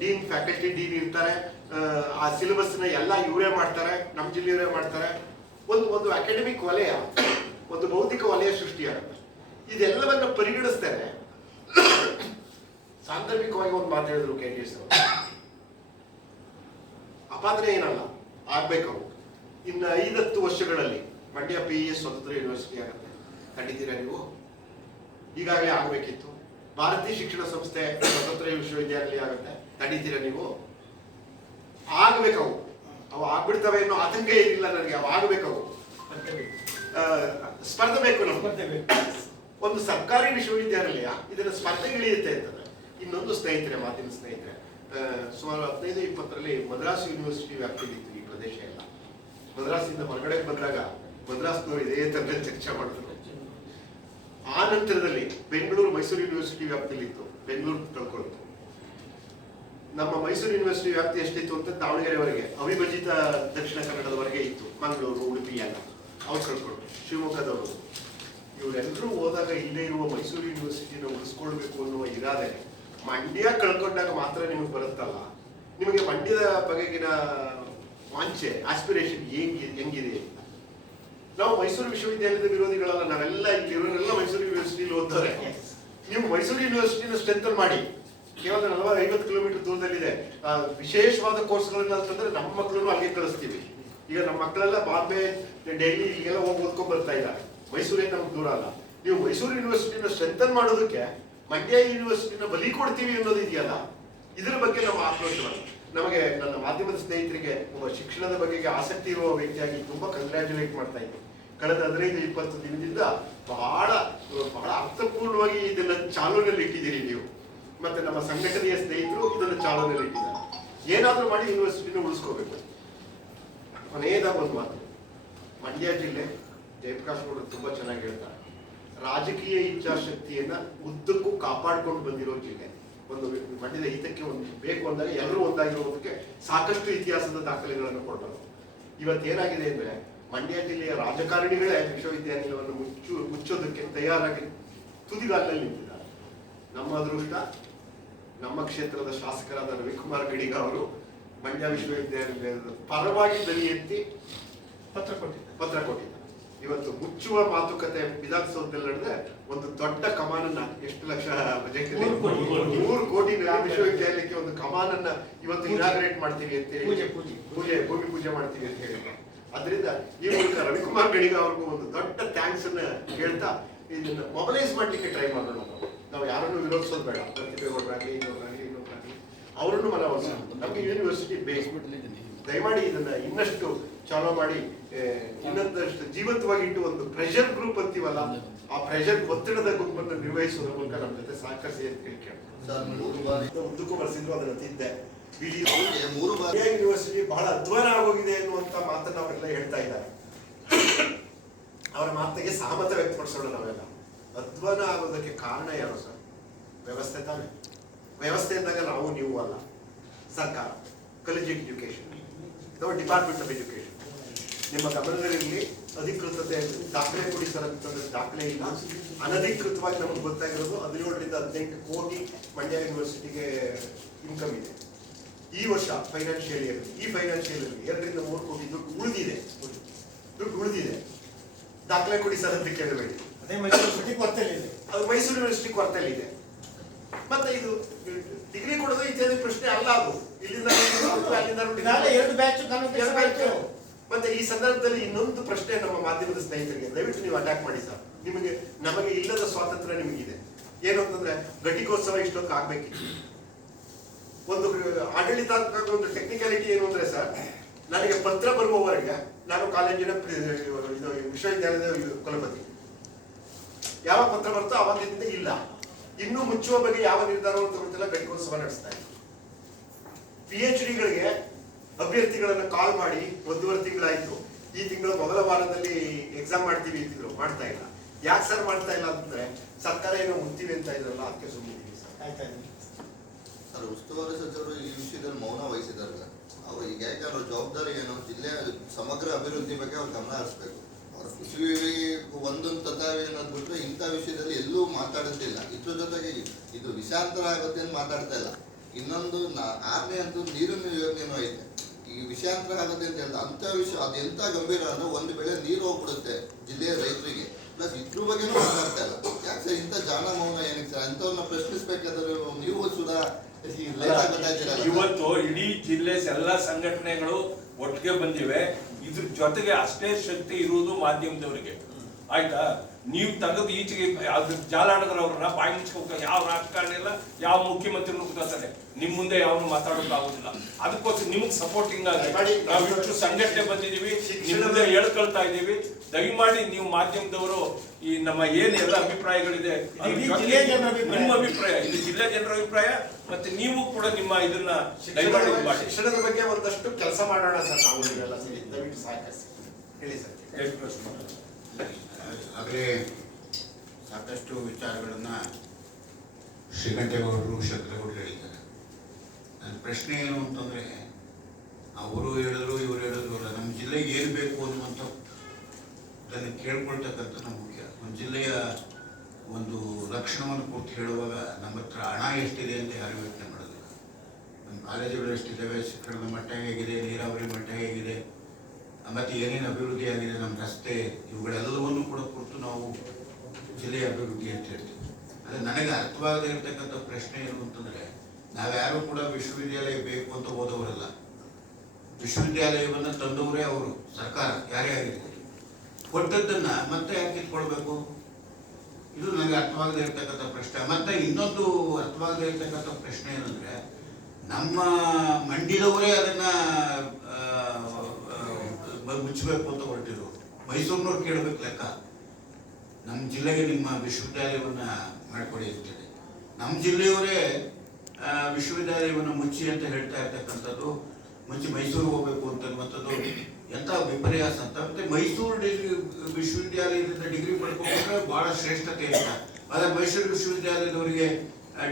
ಡೀನ್ ಫ್ಯಾಕಲ್ಟಿ ಡೀನ್ ಇರ್ತಾರೆ ಆ, ಆ ಸಿಲೆಬಸ್ನ ಎಲ್ಲ ಇವರೇ ಮಾಡ್ತಾರೆ ನಮ್ಮ ಜಿಲ್ಲೆಯವರೇ ಮಾಡ್ತಾರೆ. ಒಂದು ಒಂದು ಅಕಾಡೆಮಿಕ್ ವಲಯ ಒಂದು ಭೌತಿಕ ವಲಯ ಸೃಷ್ಟಿಯಾಗುತ್ತೆ ಇದೆಲ್ಲವನ್ನ ಪರಿಗಣಿಸ್ತೇನೆ. ಸಾಂದರ್ಭಿಕವಾಗಿ ಒಂದು ಮಾತು ಹೇಳಿದ್ರು ಕೆ ಟಿ ಎಸ್ ಅವರು. ಅಪಾದನೆ ಏನಲ್ಲ ಆಗ್ಬೇಕು ಇನ್ನು ಐದತ್ತು ವರ್ಷಗಳಲ್ಲಿ ಮಂಡ್ಯ ಪಿ ಎಸ್ ಸ್ವತಂತ್ರ ಯೂನಿವರ್ಸಿಟಿ ಆಗುತ್ತೆ. ಕಂಡಿದ್ದೀರಾ ನೀವು? ಈಗಾಗಲೇ ಆಗಬೇಕಿತ್ತು. ಭಾರತೀಯ ಶಿಕ್ಷಣ ಸಂಸ್ಥೆ ಸ್ವತಂತ್ರ ವಿಶ್ವವಿದ್ಯಾಲಯ ಆಗುತ್ತೆ. ತಡೀತೀರಾ ನೀವು? ಆಗ್ಬೇಕವು. ಅವು ಆಗ್ಬಿಡ್ತವೆ ಅನ್ನೋ ಆತಂಕ ಏನಿಲ್ಲ ನನಗೆ ಅವು ಆಗ್ಬೇಕವು. ಸ್ಪರ್ಧೆ ಬೇಕು ನಮ್ಗೆ. ಒಂದು ಸರ್ಕಾರಿ ವಿಶ್ವವಿದ್ಯಾನಿಲಯ ಇದನ್ನ ಸ್ಪರ್ಧೆಗಿಳಿಯುತ್ತೆ ಅಂತಂದ್ರೆ ಇನ್ನೊಂದು ಸ್ನೇಹಿತರೆ ಮಾತಿನ ಸ್ನೇಹಿತರೆ ಸುಮಾರು ಹದಿನೈದು ಇಪ್ಪತ್ತರಲ್ಲಿ ಮದ್ರಾಸ್ ಯೂನಿವರ್ಸಿಟಿ ವ್ಯಾಪ್ತಿಯಲ್ಲಿತ್ತು ಈ ಪ್ರದೇಶ ಎಲ್ಲ. ಮದ್ರಾಸಿಂದ ಹೊರಗಡೆ ಬಂದಾಗ ಮದ್ರಾಸ್ನವರು ಇದೇ ತರ ಚರ್ಚೆ ಮಾಡಿದ್ರು ಆ ನಂತರದಲ್ಲಿ ಬೆಂಗಳೂರು ಮೈಸೂರು ಯೂನಿವರ್ಸಿಟಿ ವ್ಯಾಪ್ತಿಯಲ್ಲಿ ಇತ್ತು ಬೆಂಗಳೂರು ಕಳ್ಕೊಳ್ತು ನಮ್ಮ ಮೈಸೂರು ಯೂನಿವರ್ಸಿಟಿ ವ್ಯಾಪ್ತಿ ಎಷ್ಟಿತ್ತು ಅಂತ ದಾವಣಗೆರೆವರೆಗೆ ಅವಿಭಜಿತ ದಕ್ಷಿಣ ಕನ್ನಡದವರೆಗೆ ಇತ್ತು. ಮಂಗಳೂರು, ಉಡುಪಿ ಎಲ್ಲ. ಅವ್ರು ಕಳ್ಕೊಂಡು ಶಿವಮೊಗ್ಗದವರು. ಇವರೆಲ್ಲರೂ ಹೋದಾಗ ಇಲ್ಲೇ ಇರುವ ಮೈಸೂರು ಯೂನಿವರ್ಸಿಟಿನ ಉಳಿಸ್ಕೊಳ್ಬೇಕು ಅನ್ನುವ ಇರಾದೆ ಮಂಡ್ಯ ಕಳ್ಕೊಂಡಾಗ ಮಾತ್ರ ನಿಮಗೆ ಬರುತ್ತಲ್ಲ. ನಿಮಗೆ ಮಂಡ್ಯದ ಬಗೆಗಿನ ವಾಂಚೆ ಆಸ್ಪಿರೇಷನ್ ಹೆಂಗಿದೆ ಹೆಂಗಿದೆ? ನಾವು ಮೈಸೂರು ವಿಶ್ವವಿದ್ಯಾಲಯದ ವಿರೋಧಿಗಳಲ್ಲ ನಾವೆಲ್ಲ ಇಲ್ಲಿರೋರೆಲ್ಲ ಮೈಸೂರು ಯೂನಿವರ್ಸಿಟಿಲಿ ಓದ್ತಾರೆ. ನೀವು ಮೈಸೂರು ಯೂನಿವರ್ಸಿಟಿನ ಸ್ಟ್ರೆಂಥನ್ ಮಾಡಿ. ಕೇವಲ ನಲವತ್ತು ಐವತ್ತು ಕಿಲೋಮೀಟರ್ ದೂರದಲ್ಲಿದೆ. ಆ, ವಿಶೇಷವಾದ ಕೋರ್ಸ್ಗಳನ್ನ ಅಂತಂದ್ರೆ ನಮ್ಮ ಮಕ್ಕಳನ್ನು ಅಲ್ಲಿ ಕಳಿಸ್ತೀವಿ. ಈಗ ನಮ್ಮ ಮಕ್ಕಳೆಲ್ಲ ಬಾಂಬೆ ಡೆಲ್ಲಿ ಇಲ್ಲಿಗೆಲ್ಲ ಹೋಗಿ ಓದ್ಕೊಂಡ್ ಬರ್ತಾ ಇಲ್ಲ. ಮೈಸೂರೇ ನಮ್ಗೆ ದೂರ ಅಲ್ಲ. ನೀವು ಮೈಸೂರು ಯೂನಿವರ್ಸಿಟಿನ ಸ್ಟ್ರೆಂಥನ್ ಮಾಡೋದಕ್ಕೆ ಮಂಡ್ಯ ಯೂನಿವರ್ಸಿಟಿನ ಬಲಿ ಕೊಡ್ತೀವಿ ಅನ್ನೋದು ಇದೆಯಲ್ಲ? ಇದರ ಬಗ್ಗೆ ನಾವು ಆಕ್ರೋಶ ನಮಗೆ ನನ್ನ ಮಾಧ್ಯಮದ ಸ್ನೇಹಿತರಿಗೆ ಒಬ್ಬ ಶಿಕ್ಷಣದ ಬಗ್ಗೆ ಆಸಕ್ತಿ ಇರುವ ವ್ಯಕ್ತಿಯಾಗಿ ತುಂಬಾ ಕಂಗ್ರ್ಯಾಚುಲೇಟ್ ಮಾಡ್ತಾ ಇದ್ದೀನಿ. ಕಳೆದ ಹದಿನೈದು, ಇಪ್ಪತ್ತು ದಿನದಿಂದ ಬಹಳ ಬಹಳ ಅರ್ಥಪೂರ್ಣವಾಗಿ ಇದನ್ನ ಚಾಲನೆಯಲ್ಲಿ ಇಟ್ಟಿದ್ದೀರಿ ನೀವು. ಮತ್ತೆ ನಮ್ಮ ಸಂಘಟನೆಯ ಸ್ನೇಹಿತರು ಇದನ್ನು ಚಾಲನೆಯಲ್ಲಿ ಇಟ್ಟಿದ್ದಾರೆ. ಏನಾದರೂ ಮಾಡಿ ಯೂನಿವರ್ಸಿಟಿನ ಉಳಿಸ್ಕೋಬೇಕು. ಕೊನೆಯದ ಒಂದು ಮಾತು. ಮಂಡ್ಯ ಜಿಲ್ಲೆ ಜಯಪ್ರಕಾಶ್ ಗೌಡರು ತುಂಬಾ ಚೆನ್ನಾಗಿ ಹೇಳ್ತಾರೆ. ರಾಜಕೀಯ ಇಚ್ಛಾಶಕ್ತಿಯನ್ನ ಉದ್ದಕ್ಕೂ ಕಾಪಾಡ್ಕೊಂಡು ಬಂದಿರೋ ಜಿಲ್ಲೆ. ಒಂದು ಮಂಡ್ಯದ ಹಿತಕ್ಕೆ ಒಂದು ಬೇಕು ಅಂದಾಗ ಎಲ್ಲರೂ ಒಂದಾಗಿರೋದಕ್ಕೆ ಸಾಕಷ್ಟು ಇತಿಹಾಸದ ದಾಖಲೆಗಳನ್ನು ಕೊಡ್ತಾರೆ ಇವತ್ತೇನಾಗಿದೆ ಅಂದ್ರೆ ಮಂಡ್ಯ ಜಿಲ್ಲೆಯ ರಾಜಕಾರಣಿಗಳೇ ವಿಶ್ವವಿದ್ಯಾನಿಲಯವನ್ನು ಮುಚ್ಚು ಮುಚ್ಚೋದಕ್ಕೆ ತಯಾರಾಗಿ ತುದಿಗಾಲಲ್ಲಿ ನಿಂತಿದ್ದಾರೆ. ನಮ್ಮ ಅದೃಷ್ಟ ನಮ್ಮ ಕ್ಷೇತ್ರದ ಶಾಸಕರಾದ ರವಿಕುಮಾರ್ ಗಡಿಗ ಅವರು ಮಂಡ್ಯ ವಿಶ್ವವಿದ್ಯಾನಿಲಯದ ಪರವಾಗಿ ದನಿ ಎತ್ತಿ
ಪತ್ರ ಕೊಟ್ಟಿದ್ದಾರೆ.
ಪತ್ರ ಕೊಟ್ಟಿದ್ದಾರೆ. ಇವತ್ತು ಮುಚ್ಚುವ ಮಾತುಕತೆ ವಿಧಾನಸೌಧದಲ್ಲಿ ನಡೆದ್ರೆ ಒಂದು ದೊಡ್ಡ ಕಮಾನನ್ನ ಎಷ್ಟು ಲಕ್ಷ ಬಜೆಟ್
ಮೂರು ಕೋಟಿ.
ವಿಶ್ವವಿದ್ಯಾಲಯಕ್ಕೆ ಒಂದು ಕಮಾನನ್ನ ಇವತ್ತು ಇನಾಗ್ರೇಟ್ ಮಾಡ್ತೀವಿ ಅಂತ ಹೇಳಿ
ಪೂಜೆ,
ಭೂಮಿ ಪೂಜೆ ಮಾಡ್ತೀವಿ ಅಂತ ಹೇಳಿದ್ರು ಅದರಿಂದ ಈ ಮೂಲಕ ರವಿಕುಮಾರ್ ಗಡಿಗ ಅವ್ರಿಗೂ ಒಂದು ದೊಡ್ಡ ಥ್ಯಾಂಕ್ಸ್ ಅನ್ನ ಹೇಳ್ತಾ ಇದನ್ನ ಮೊಬಲೈಸ್ ಮಾಡ್ಲಿಕ್ಕೆ ಟ್ರೈ ಮಾಡೋಣ ನಾವು ನಾವು ಯಾರನ್ನು ವಿರೋಧಿಸೋದು ಬೇಡ. ಪ್ರತಿಭೆಗೌಡರಾಗಲಿ ಇನ್ನೊಬ್ಬರಾಗಲಿ ಇನ್ನೊಬ್ಬರಾಗಲಿ ಅವರನ್ನು ಮನವೊಲಿಸೋಣ. ನಮಗೆ ಯೂನಿವರ್ಸಿಟಿ ಬೇಸ್ ದಯಮಾಡಿ ಇದನ್ನ ಇನ್ನಷ್ಟು ಚಾಲೋ ಮಾಡಿ ಇನ್ನೊಂದಷ್ಟು ಜೀವಂತವಾಗಿ ಇಟ್ಟು ಒಂದು ಪ್ರೆಷರ್ ಗ್ರೂಪ್ ಅಂತೀವಲ್ಲ ಆ ಪ್ರೆಷರ್ ಒತ್ತಡದ ಗುಂಪನ್ನು ನಿರ್ವಹಿಸೋದ್ರ ಮೂಲಕ ನಮ್ಮ ಜೊತೆ ಸಹಕರಿಸಿ ಅಂತ
ಬಾರಿ.
ಉದ್ದಕ್ಕೂ ಬರ್ಸಿದ್ರು ಅದನ್ನ ತಿದ್ದೆ
ಮೂರು ಬಾರಿ
ಯೂನಿವರ್ಸಿಟಿ ಬಹಳ ಅಧ್ವಾನ ಆಗೋಗಿದೆ ಅನ್ನುವಂತ ಮಾತನ್ನ ಅವರೆಲ್ಲ ಹೇಳ್ತಾ ಇದ್ದಾರೆ. ಅವರ ಮಾತಿಗೆ ಸಹಮತ ವ್ಯಕ್ತಪಡಿಸೋಣ ನಾವೆಲ್ಲ. ಅಧ್ವಾನ ಆಗೋದಕ್ಕೆ ಕಾರಣ ಯಾರು ಸರ್? ವ್ಯವಸ್ಥೆ ತಾನೇ. ವ್ಯವಸ್ಥೆ ಅಂದಾಗ ನಾವು, ನೀವು ಅಲ್ಲ. ಸರ್ಕಾರ ಕಾಲೇಜ್ ಎಜುಕೇಶನ್ ಅಥವಾ ಡಿಪಾರ್ಟ್ಮೆಂಟ್ ಆಫ್ ಎಜುಕೇಶನ್ ನಿಮ್ಮ ಗಮನದಲ್ಲಿರಲಿ, ಅಧಿಕೃತತೆ, ದಾಖಲೆ ಕೊಡಿ ಸರ್ ಅಂತಂದ್ರೆ ದಾಖಲೆ ಇಲ್ಲ. ಅನಧಿಕೃತವಾಗಿ ನಮಗೆ ಗೊತ್ತಾಗಿರೋದು ಹದಿನೇಳರಿಂದ ಹದಿನೆಂಟು ಕೋಟಿ ಮಂಡ್ಯ ಯೂನಿವರ್ಸಿಟಿಗೆ ಇನ್ಕಮ್ ಇದೆ. ಈ ವರ್ಷ ಫೈನಾನ್ಷಿಯಲ್ ಇಯರ್ ಈ ಫೈನಾನ್ಷಿಯಲ್ ಇಯರ್ ಎರಡರಿಂದ ಮೂರು ಕೋಟಿ ದುಡ್ಡು ಉಳಿದಿದೆ. ದುಡ್ಡು ಉಳಿದಿದೆ. ದಾಖಲೆ ಕೊಡಿ ಸರ್ ಅಂತ ಕೇಳಬೇಡಿ.
ಅದೇ ಮೈಸೂರು ಕೊರತೆಯಲ್ಲಿ ಇದೆ.
ಅದು ಮೈಸೂರು ಯೂನಿವರ್ಸಿಟಿ ಕೊರತೆಯಲ್ಲಿ ಇದೆ. ಮತ್ತೆ ಇದು ಡಿಗ್ರಿ ಕೊಡೋದು ಇತ್ಯಾದಿ ಪ್ರಶ್ನೆ ಅಲ್ಲ ಅದು. ಇಲ್ಲಿಂದ
ಎರಡು ಬ್ಯಾಚ್.
ಮತ್ತೆ ಈ ಸಂದರ್ಭದಲ್ಲಿ ಇನ್ನೊಂದು ಪ್ರಶ್ನೆ ನಮ್ಮ ಮಾಧ್ಯಮದ ಸ್ನೇಹಿತರಿಗೆ ದಯವಿಟ್ಟು ನೀವು ಅಟ್ಯಾಕ್ ಮಾಡಿ ಸರ್. ನಿಮಗೆ ನಮಗೆ ಇಲ್ಲದ ಸ್ವಾತಂತ್ರ್ಯ ನಿಮಗಿದೆ. ಏನು ಅಂತಂದ್ರೆ ಘಟಿಕೋತ್ಸವ ಇಷ್ಟೊತ್ತು ಆಗ್ಬೇಕಿತ್ತು. ಒಂದು ಆಡಳಿತಾತ್ಮಕ ಒಂದು ಟೆಕ್ನಿಕಾಲಿಟಿ ಏನು ಅಂದ್ರೆ ಸರ್ ನನಗೆ ಪತ್ರ ಬರುವವರೆಗೆ ನಾನು ಕಾಲೇಜಿನ ಇದು ವಿಶ್ವವಿದ್ಯಾಲಯದ ಕುಲಪತಿ. ಯಾವ ಪತ್ರ ಬರ್ತೋ ಅವಾಗಿಂದ ಇಲ್ಲ. ಇನ್ನೂ ಮುಚ್ಚುವ ಬಗ್ಗೆ ಯಾವ ನಿರ್ಧಾರವನ್ನು ತಗೊಳ್ತಿಲ್ಲ ಬೆಂಕೋತ್ಸವ ನಡೆಸ್ತಾ ಇದೆ. ಪಿ ಎಚ್ ಡಿಗಳಿಗೆ ಅಭ್ಯರ್ಥಿಗಳನ್ನು ಕಾಲ್ ಮಾಡಿ ಒಂದೂವರೆ ತಿಂಗಳಾಯ್ತು. ಈ ತಿಂಗಳ ಮೊದಲ ವಾರದಲ್ಲಿ ಎಕ್ಸಾಮ್ ಮಾಡ್ತೀವಿ ಅಂತಿದ್ರು, ಮಾಡ್ತಾ ಇಲ್ಲ. ಯಾಕೆ ಸರ್ ಮಾಡ್ತಾ ಇಲ್ಲ ಅಂತಂದ್ರೆ, ಸರ್ಕಾರ ಏನೋ ಉಂತೀವಿ ಅಂತ ಇದ್ರಲ್ಲ, ಅದಕ್ಕೆ ಸುಮ್ಮನೆ ಸರ್
ಆಯ್ತಾಯ್ತು.
ಉಸ್ತುವಾರಿ ಸಚಿವರು ಈ ವಿಷಯದಲ್ಲಿ ಮೌನ ವಹಿಸಿದ್ದಾರೆ ಸರ್. ಅವ್ರು ಈಗ ಯಾಕೆ ಜವಾಬ್ದಾರಿ ಏನು? ಜಿಲ್ಲೆಯ ಸಮಗ್ರ ಅಭಿವೃದ್ಧಿ ಬಗ್ಗೆ ಅವ್ರು ಗಮನ ಹರಿಸ್ಬೇಕು. ಅವ್ರ ಕೃಷಿ ಒಂದೊಂದು ತತ್ವ ಅನ್ನೋದು ಬಿಟ್ಟರೆ ಇಂಥ ವಿಷಯದಲ್ಲಿ ಎಲ್ಲೂ ಮಾತಾಡುತ್ತಿಲ್ಲ ಇದ್ರ ಜೊತೆಗೆ ಇದು ವಿಷಾಂತರ ಆಗುತ್ತೆ ಅಂತ ಮಾತಾಡ್ತಾ ಇಲ್ಲ. ಇನ್ನೊಂದು ಆರನೇ ಅಂತೂ ನೀರಿನ ಯೋಜನೆನೂ ಐತೆ ಈ ವಿಷಾಂತರ ಆಗುತ್ತೆ ಅಂತ ಹೇಳ್ತಾ ಅಂಥ ವಿಷಯ ಅದು ಎಂತ ಗಂಭೀರ ಅಂದ್ರೆ ಒಂದು ಬೆಳೆ ನೀರು ಹೋಗ್ಬಿಡುತ್ತೆ ಜಿಲ್ಲೆಯ ರೈತರಿಗೆ. ಪ್ಲಸ್ ಇದ್ರ ಬಗ್ಗೆನೂ ಮಾತಾಡ್ತಾ ಇಲ್ಲ. ಯಾಕೆ ಸರ್ ಇಂಥ ಜಾಣ ಮೌನ ಏನಕ್ಕೆ ಸರ್? ಅಂಥವ್ರನ್ನ ಪ್ರಶ್ನಿಸ್ಬೇಕಾದ್ರೆ ನೀವು ಸುಧಾ
ಇವತ್ತು ಇಡೀ ಜಿಲ್ಲೆ ಎಲ್ಲ ಸಂಘಟನೆಗಳು ಒಟ್ಟಿಗೆ ಬಂದಿವೆ. ಇದ್ರ ಜೊತೆಗೆ ಅಷ್ಟೇ ಶಕ್ತಿ ಇರುವುದು ಮಾಧ್ಯಮದವರಿಗೆ. ಆಯ್ತಾ? ನೀವು ತೆಗೆದು ಈಚೆಗೆ ಅದ್ರ ಜಾಲಾಡದ್ರವ್ರನ್ನ ಬಾಯಿ ಮುಚ್ಕೋಕ ಯಾವ ರಾಜಕಾರಣ ಇಲ್ಲ ಯಾವ ಮುಖ್ಯಮಂತ್ರಿ ಕೂತಾರೆ ನಿಮ್ ಮುಂದೆ ಯಾವನು ಮಾತಾಡೋಕ್ಕಾಗೋದಿಲ್ಲ ಆಗುದಿಲ್ಲ. ಅದಕ್ಕೋಸ್ಕರ ನಿಮ್ಗೆ ಸಪೋರ್ಟಿಂಗ್ ಆಗಿ ನಾವ್ ಇಷ್ಟು ಸಂಘಟನೆ ಬಂದಿದೀವಿ ನಿಮ್ ಮುಂದೆ ಹೇಳ್ಕೊಳ್ತಾ ಇದೀವಿ ದಯಮಾಡಿ ನೀವು ಮಾಧ್ಯಮದವರು ಈ ನಮ್ಮ ಏನ್ ಎಲ್ಲ ಅಭಿಪ್ರಾಯಗಳಿದೆ ನಿಮ್ಮ ಅಭಿಪ್ರಾಯ ಇದು ಜಿಲ್ಲೆ ಜನರ ಅಭಿಪ್ರಾಯ ಮತ್ತೆ ನೀವು ಕೂಡ ನಿಮ್ಮ ಇದನ್ನ ದಯಮಾಡಿ ಮಾಡಿ.
ಶಿಕ್ಷಣದ ಬಗ್ಗೆ ಒಂದಷ್ಟು ಕೆಲಸ ಮಾಡೋಣ ಸರ್ ನಾವು ದಯವಿಟ್ಟು ಸಹಕರಿಸಿ. ಹೇಳಿ ಸರ್.
ಎಷ್ಟು ಪ್ರಶ್ನೆ?
ಆಗಲೇ ಸಾಕಷ್ಟು ವಿಚಾರಗಳನ್ನು ಶ್ರೀಕಂಠೇಗೌಡರು, ಶಂಕರಗೌಡರು ಹೇಳಿದ್ದಾರೆ. ನನ್ನ ಪ್ರಶ್ನೆ ಏನು ಅಂತಂದರೆ, ಅವರು ಹೇಳಿದ್ರು, ಇವರು ಹೇಳಿದ್ರು ಅಲ್ಲ, ನಮ್ಮ ಜಿಲ್ಲೆಗೆ ಏನು ಬೇಕು ಅನ್ನುವಂಥ ಅದನ್ನು ಕೇಳ್ಕೊಳ್ತಕ್ಕಂಥ ನಮ್ಮ ಮುಖ್ಯ. ಒಂದು ಜಿಲ್ಲೆಯ ಒಂದು ಲಕ್ಷಣವನ್ನು ಕೊಟ್ಟು ಹೇಳುವಾಗ ನಮ್ಮ ಹತ್ರ ಹಣ ಎಷ್ಟಿದೆ ಅಂತ ಯಾರು ಯೋಚನೆ ಮಾಡೋದಿಲ್ಲ. ನಮ್ಮ ಕಾಲೇಜುಗಳು ಎಷ್ಟಿದ್ದಾವೆ, ಶಿಕ್ಷಣದ ಮಟ್ಟ ಹೇಗಿದೆ, ನೀರಾವರಿ ಮಟ್ಟ ಹೇಗಿದೆ ಮತ್ತು ಏನೇನು ಅಭಿವೃದ್ಧಿ ಆಗಿದೆ ನಮ್ಮ ರಸ್ತೆ, ಇವುಗಳೆಲ್ಲವನ್ನು ಕೂಡ ಕುರಿತು ನಾವು ಜಿಲ್ಲೆಯ ಅಭಿವೃದ್ಧಿ ಅಂತ ಹೇಳ್ತೀವಿ. ಆದರೆ ನನಗೆ ಅರ್ಥವಾಗದೇ ಇರತಕ್ಕಂಥ ಪ್ರಶ್ನೆ ಏನು ಅಂತಂದರೆ, ನಾವ್ಯಾರೂ ಕೂಡ ವಿಶ್ವವಿದ್ಯಾಲಯ ಬೇಕು ಅಂತ ಓದೋರಲ್ಲ. ವಿಶ್ವವಿದ್ಯಾಲಯವನ್ನು ತಂದವರೇ ಅವರು, ಸರ್ಕಾರ, ಯಾರೇ ಆಗಿದೆ ಕೊಟ್ಟದ್ದನ್ನು ಮತ್ತೆ ಯಾಕೆ ಕಿತ್ಕೊಳ್ಬೇಕು? ಇದು ನನಗೆ ಅರ್ಥವಾಗದೇ ಇರತಕ್ಕಂಥ ಪ್ರಶ್ನೆ. ಮತ್ತೆ ಇನ್ನೊಂದು ಅರ್ಥವಾಗದೇ ಇರತಕ್ಕಂಥ ಪ್ರಶ್ನೆ ಏನಂದರೆ, ನಮ್ಮ ಮಂಡ್ಯದವರೇ ಅದನ್ನ ಮುಚ್ಚಬೇಕು ಅಂತ ಹೊರಟಿರು ಮೈಸೂರಿನವ್ರು ಕೇಳಬೇಕು ಲೆಕ್ಕ. ನಮ್ಮ ಜಿಲ್ಲೆಗೆ ನಿಮ್ಮ ವಿಶ್ವವಿದ್ಯಾಲಯವನ್ನ ಮಾಡಿಕೊಡಿ ಅಂತೇಳಿ ನಮ್ಮ ಜಿಲ್ಲೆಯವರೇ ವಿಶ್ವವಿದ್ಯಾಲಯವನ್ನು ಮುಚ್ಚಿ ಅಂತ ಹೇಳ್ತಾ ಇರ್ತಕ್ಕಂಥದ್ದು ಮುಂಚೆ ಮೈಸೂರು ಹೋಗಬೇಕು ಅಂತನ್ನುವಂಥದ್ದು ಎಂಥ ವಿಪರ್ಯಾಸ ಅಂತ. ಮತ್ತೆ ಮೈಸೂರು ಡಿಗ್ರಿ, ವಿಶ್ವವಿದ್ಯಾಲಯದಿಂದ ಡಿಗ್ರಿ ಪಡ್ಕೊಂಡ್ರೆ ಭಾಳ ಶ್ರೇಷ್ಠತೆ ಅಂತ. ಆದರೆ ಮೈಸೂರು ವಿಶ್ವವಿದ್ಯಾಲಯದವರಿಗೆ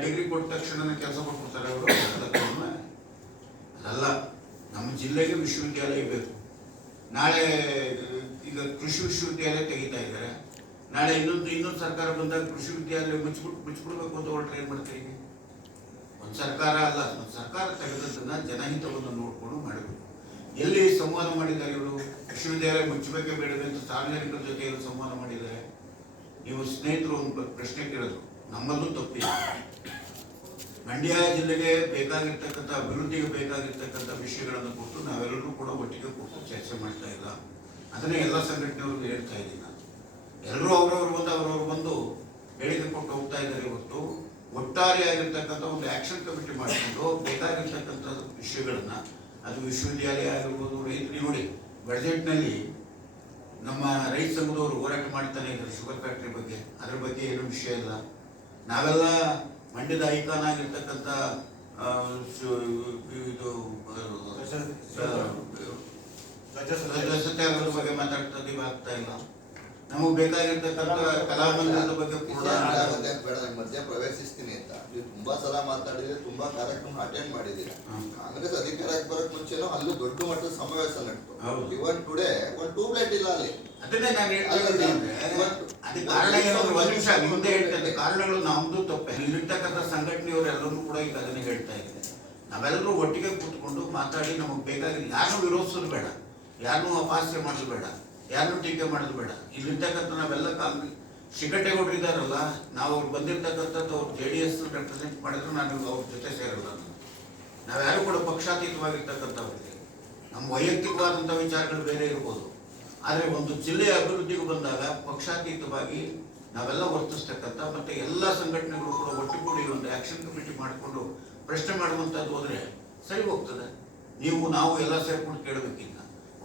ಡಿಗ್ರಿ ಕೊಟ್ಟ ತಕ್ಷಣ ಕೆಲಸ ಕೊಟ್ಬಿಡ್ತಾರೆ ಅವರು. ಅದಲ್ಲ ನಮ್ಮ ಜಿಲ್ಲೆಗೆ ವಿಶ್ವವಿದ್ಯಾಲಯ ಬೇಕು. ನಾಳೆ, ಈಗ ಕೃಷಿ ವಿಶ್ವವಿದ್ಯಾಲಯ ತೆಗಿತಾ ಇದ್ದಾರೆ. ನಾಳೆ ಇನ್ನೊಂದು ಇನ್ನೊಂದು ಸರ್ಕಾರ ಬಂದಾಗ ಕೃಷಿ ವಿದ್ಯಾಲಯ ಮುಚ್ಚಿಬಿಟ್ಟು ಮುಚ್ಚಿಬಿಡ್ಬೇಕು ಅಂತ ಹೊರಟ್ರೆ ಏನು ಮಾಡ್ತೀವಿ ಈಗ? ಒಂದು ಸರ್ಕಾರ ಅಲ್ಲ, ಒಂದು ಸರ್ಕಾರ ತೆಗೆದದ್ದನ್ನ ಜನಹಿತವನ್ನು ನೋಡಿಕೊಂಡು ಮಾಡಬೇಕು. ಎಲ್ಲಿ ಸಂವಾದ ಮಾಡಿದ್ದಾರೆ ಇವರು? ವಿಶ್ವವಿದ್ಯಾಲಯ ಮುಚ್ಚಬೇಕೇ ಬೇಡವೆ ಅಂತ ಸಾರ್ವಜನಿಕರ ಜೊತೆ ಎಲ್ಲಿ ಸಂವಾದ ಮಾಡಿದ್ದಾರೆ? ನೀವು ಸ್ನೇಹಿತರು ಒಂದು ಪ್ರಶ್ನೆ ಕೇಳಿದ್ರು. ನಮ್ಮಲ್ಲೂ ತಪ್ಪಿದೆ. ಮಂಡ್ಯ ಜಿಲ್ಲೆಗೆ ಬೇಕಾಗಿರ್ತಕ್ಕಂಥ, ಅಭಿವೃದ್ಧಿಗೆ ಬೇಕಾಗಿರ್ತಕ್ಕಂಥ ವಿಷಯಗಳನ್ನು ಕೊಟ್ಟು ನಾವೆಲ್ಲರೂ ಕೂಡ ಒಟ್ಟಿಗೆ ಕೊಟ್ಟು ಚರ್ಚೆ ಮಾಡ್ತಾ ಇಲ್ಲ. ಅದನ್ನೇ ಎಲ್ಲ ಸಂಘಟನೆಯವರು ಹೇಳ್ತಾ ಇದ್ದೀನಿ. ನಾನು ಎಲ್ಲರೂ ಅವ್ರವ್ರು ಬಂದು ಅವ್ರವ್ರು ಬಂದು ಹೇಳಿಕೆ ಕೊಟ್ಟು ಹೋಗ್ತಾ ಇದ್ದಾರೆ ಇವತ್ತು. ಒಟ್ಟಾರೆಯಾಗಿರ್ತಕ್ಕಂಥ ಒಂದು ಆ್ಯಕ್ಷನ್ ಕಮಿಟಿ ಮಾಡಿಕೊಂಡು ಬೇಕಾಗಿರ್ತಕ್ಕಂಥ ವಿಷಯಗಳನ್ನು, ಅದು ವಿಶ್ವವಿದ್ಯಾಲಯ ಆಗಿರ್ಬೋದು, ರೈತರು ನೋಡಿ, ಬಜೆಟ್ನಲ್ಲಿ ನಮ್ಮ ರೈತ ಸಂಘದವರು ಹೋರಾಟ ಮಾಡ್ತಾನೆ ಇದ್ದಾರೆ ಶುಗರ್ ಫ್ಯಾಕ್ಟ್ರಿ ಬಗ್ಗೆ. ಅದ್ರ ಬಗ್ಗೆ ಏನು ವಿಷಯ ಇಲ್ಲ. ನಾವೆಲ್ಲ ಮಂಡ್ಯದ ಐಕಾನ್ ಆಗಿರ್ತಕ್ಕಂಥ ಇದು ಬಗ್ಗೆ ಮಾತಾಡ್ತಾ ಆಗ್ತಾ ಇಲ್ಲ. ನಮಗೆ ಬೇಕಾಗಿರ್ತಕ್ಕಂಥ ಕಲಾವಿದರ ಬಗ್ಗೆ
ಬೇಡ ಮಧ್ಯ ಪ್ರವೇಶಿಸ್ತೀನಿ ಅಂತ. ನೀವು ತುಂಬಾ ಸಲ ಮಾತಾಡಿದ್ರೆ ತುಂಬಾ ಕಾರ್ಯಕ್ರಮ ಅಟೆಂಡ್ ಮಾಡಿದ್ದೀರಾ. ಕಾಂಗ್ರೆಸ್ ಅಧಿಕಾರಕ್ಕೆ ಬರಕ್ ಮುಂಚೆನೂ ಅಲ್ಲೂ ದೊಡ್ಡ ಮಟ್ಟದ ಸಮಾವೇಶ
ನಡೆದು.
ಇವನ್ ಟುಡೇ ಒಂದ್ ಟ್ಯೂಬ್ಲೈಟ್ ಇಲ್ಲ ಅಲ್ಲಿ.
ಮುಂದೆ ಹೇಳ್ತೇನೆ ಕಾರಣಗಳು ನಮ್ದು ತಪ್ಪು. ಇಲ್ಲಿರ್ತಕ್ಕಂಥ ಸಂಘಟನೆಯವರು ಎಲ್ಲರೂ ಕೂಡ ಈಗ ಅದನ್ನ ಹೇಳ್ತಾ ಇದ್ದಾರೆ. ನಾವೆಲ್ಲರೂ ಒಟ್ಟಿಗೆ ಕೂತ್ಕೊಂಡು ಮಾತಾಡಿ ನಮಗೆ ಬೇಕಾಗಿಲ್ಲ. ಯಾರನ್ನೂ ವಿರೋಧಿಸೋದು ಬೇಡ. ಯಾರನ್ನೂ ಅಪಾಸ್ಯ ಮಾಡೋದು ಬೇಡ. ಯಾರನ್ನೂ ಟೀಕೆ ಮಾಡೋದು ಬೇಡ. ಇಲ್ಲಿರ್ತಕ್ಕಂಥ ನಾವೆಲ್ಲ ಕಾಂಗ್ರೆಸ್ ಶಿಕಟ್ಟೆಗೌಡರು ಇದ್ದಾರಲ್ಲ ನಾವು ಅವ್ರು ಬಂದಿರ್ತಕ್ಕಂಥದ್ದು ಅವ್ರು ಜೆ ಡಿ ಎಸ್ ರೆಪ್ರೆಸೆಂಟ್ ಮಾಡಿದ್ರು, ನಾನು ಅವ್ರ ಜೊತೆ ಸೇರಲ್ಲ ನಾವ್ಯಾರು ಕೂಡ ಪಕ್ಷಾತೀತವಾಗಿರ್ತಕ್ಕಂಥವ್ರಿಗೆ. ನಮ್ಮ ವೈಯಕ್ತಿಕವಾದಂಥ ವಿಚಾರಗಳು ಬೇರೆ ಇರ್ಬೋದು. ಆದರೆ ಒಂದು ಜಿಲ್ಲೆಯ ಅಭಿವೃದ್ಧಿಗೆ ಬಂದಾಗ ಪಕ್ಷಾತೀತವಾಗಿ ನಾವೆಲ್ಲ ವರ್ತಿಸ್ತಕ್ಕಂಥ ಮತ್ತು ಎಲ್ಲ ಸಂಘಟನೆಗಳು ಕೂಡ ಒಟ್ಟುಗೂಡಿ ಒಂದು ಆ್ಯಕ್ಷನ್ ಕಮಿಟಿ ಮಾಡಿಕೊಂಡು ಪ್ರಶ್ನೆ ಮಾಡುವಂಥದ್ದು ಹೋದರೆ ಸರಿ ಹೋಗ್ತದೆ. ನೀವು, ನಾವು ಎಲ್ಲ ಸೇರ್ಕೊಂಡು ಕೇಳಬೇಕಿಲ್ಲ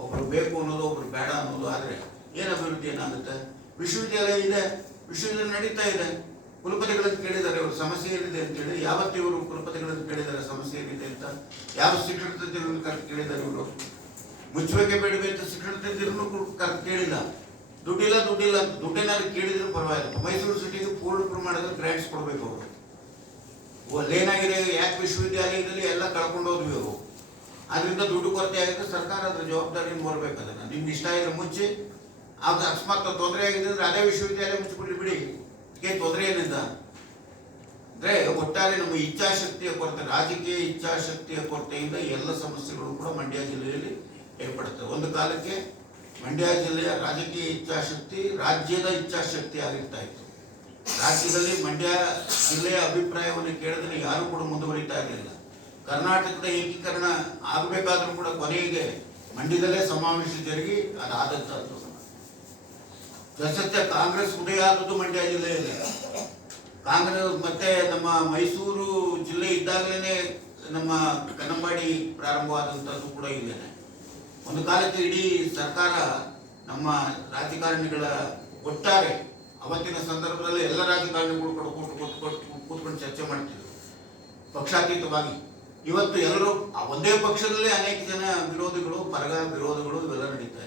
ಒಬ್ರು ಬೇಕು ಅನ್ನೋದು, ಒಬ್ರು ಬೇಡ ಅನ್ನೋದು ಆದರೆ ಏನು ಅಭಿವೃದ್ಧಿ ಏನಾಗುತ್ತೆ ವಿಶ್ವವಿದ್ಯಾಲಯ ಇದೆ, ವಿಶ್ವವಿದ್ಯಾಲಯ ನಡೀತಾ ಇದೆ. ಕುಲಪತಿಗಳನ್ನು ಕೇಳಿದ್ದಾರೆ ಇವರು ಸಮಸ್ಯೆ ಏನಿದೆ ಅಂತೇಳಿ ಯಾವತ್ತು ಇವರು ಕುಲಪತಿಗಳನ್ನು ಕೇಳಿದ್ದಾರೆ ಸಮಸ್ಯೆ ಏನಿದೆ ಅಂತ ಯಾವ ಶಿಕ್ಷಣ ಕರೆದು ಕೇಳಿದ್ದಾರೆ ಇವರು? ಮುಚ್ಚಬೇಕೆ ಬೇಡವೆ ಅಂತ ಶಿಕ್ಷಣ ಕರೆದು ಕೇಳಿಲ್ಲ. ದುಡ್ಡಿಲ್ಲ ದುಡ್ಡಿಲ್ಲ ದುಡ್ಡೇನಾದ್ರು ಕೇಳಿದ್ರು ಪರವಾಗಿಲ್ಲ. ಮೈಸೂರು ಸಿಟಿಗೆ ಪೂರ್ಣ ಪ್ರಮಾಣದ ಗ್ರಾಂಟ್ಸ್ ಕೊಡಬೇಕು ಅವರು. ಏನಾಗಿದೆ ಯಾಕೆ ವಿಶ್ವವಿದ್ಯಾಲಯದಲ್ಲಿ ಎಲ್ಲ ಕಳ್ಕೊಂಡು ಹೋದ್ವಿ ಅವು ಅದರಿಂದ ದುಡ್ಡು ಕೊರತೆ ಆಗಿದ್ರೆ ಸರ್ಕಾರ ಅದ್ರ ಜವಾಬ್ದಾರಿಯನ್ನು ಹೊರಬೇಕು ಅದನ್ನ ನಿಮ್ಗೆ ಇಷ್ಟ ಇದ್ರೆ ಮುಚ್ಚಿ, ಅದು ಅಕಸ್ಮಾತ್ ತೊಂದರೆ ಆಗಿದೆ ಅಂದ್ರೆ ಅದೇ ವಿಶ್ವವಿದ್ಯಾಲಯ ಮುಚ್ಚಿಬಿಡ್ಲಿ ಬಿಡಿ. ಏನ್ ತೊಂದರೆ ಏನಿಲ್ಲ. ಅಂದ್ರೆ ಒಟ್ಟಾರೆ ನಮ್ಮ ಇಚ್ಛಾಶಕ್ತಿಯ ಕೊರತೆ, ರಾಜಕೀಯ ಇಚ್ಛಾಶಕ್ತಿಯ ಕೊರತೆಯಿಂದ ಎಲ್ಲ ಸಮಸ್ಯೆಗಳು ಕೂಡ ಮಂಡ್ಯ ಜಿಲ್ಲೆಯಲ್ಲಿ ಏರ್ಪಡುತ್ತವೆ. ಒಂದು ಕಾಲಕ್ಕೆ ಮಂಡ್ಯ ಜಿಲ್ಲೆಯ ರಾಜಕೀಯ ಇಚ್ಛಾಶಕ್ತಿ ರಾಜ್ಯದ ಇಚ್ಛಾಶಕ್ತಿ ಆಗಿರ್ತಾ ಇತ್ತು. ರಾಜ್ಯದಲ್ಲಿ ಮಂಡ್ಯ ಜಿಲ್ಲೆಯ ಅಭಿಪ್ರಾಯವನ್ನು ಕೇಳಿದ್ರೆ ಯಾರು ಕೂಡ ಮುಂದುವರಿತಾ ಇರಲಿಲ್ಲ. ಕರ್ನಾಟಕದ ಏಕೀಕರಣ ಆಗಬೇಕಾದ್ರೂ ಕೂಡ ಕೊನೆಗೆ ಮಂಡ್ಯದಲ್ಲೇ ಸಮಾವೇಶ ಜರುಗಿ ಅದಾದಂಥದ್ದು ಪ್ರಸಕ್ತ ಕಾಂಗ್ರೆಸ್ ಉದಯ ಆದದ್ದು ಮಂಡ್ಯ ಜಿಲ್ಲೆಯಲ್ಲಿ. ಕಾಂಗ್ರೆಸ್ ಮತ್ತೆ ನಮ್ಮ ಮೈಸೂರು ಜಿಲ್ಲೆ ಇದ್ದಾಗಲೇ ನಮ್ಮ ಕನ್ನಂಬಾಡಿ ಪ್ರಾರಂಭವಾದಂಥದ್ದು ಕೂಡ ಇಲ್ಲೇನೆ ಒಂದು ಕಾಲಕ್ಕೆ ಇಡೀ ಸರ್ಕಾರ ನಮ್ಮ ರಾಜಕಾರಣಿಗಳ ಒಟ್ಟಾರೆ ಅವತ್ತಿನ ಸಂದರ್ಭದಲ್ಲಿ ಎಲ್ಲ ರಾಜಕಾರಣಿಗಳು ಕೂಡ ಕೂತು ಕೂತ್ಕೊಂಡು ಕೂತ್ಕೊಂಡು ಚರ್ಚೆ ಮಾಡ್ತಿದ್ರು. ಪಕ್ಷಾತೀತವಾಗಿ. ಇವತ್ತು ಎಲ್ಲರೂ ಒಂದೇ ಪಕ್ಷದಲ್ಲಿ ಅನೇಕ ಜನ ವಿರೋಧಿಗಳು ಪರಗ ವಿರೋಧಗಳು ಇವೆಲ್ಲ ನಡೀತಾ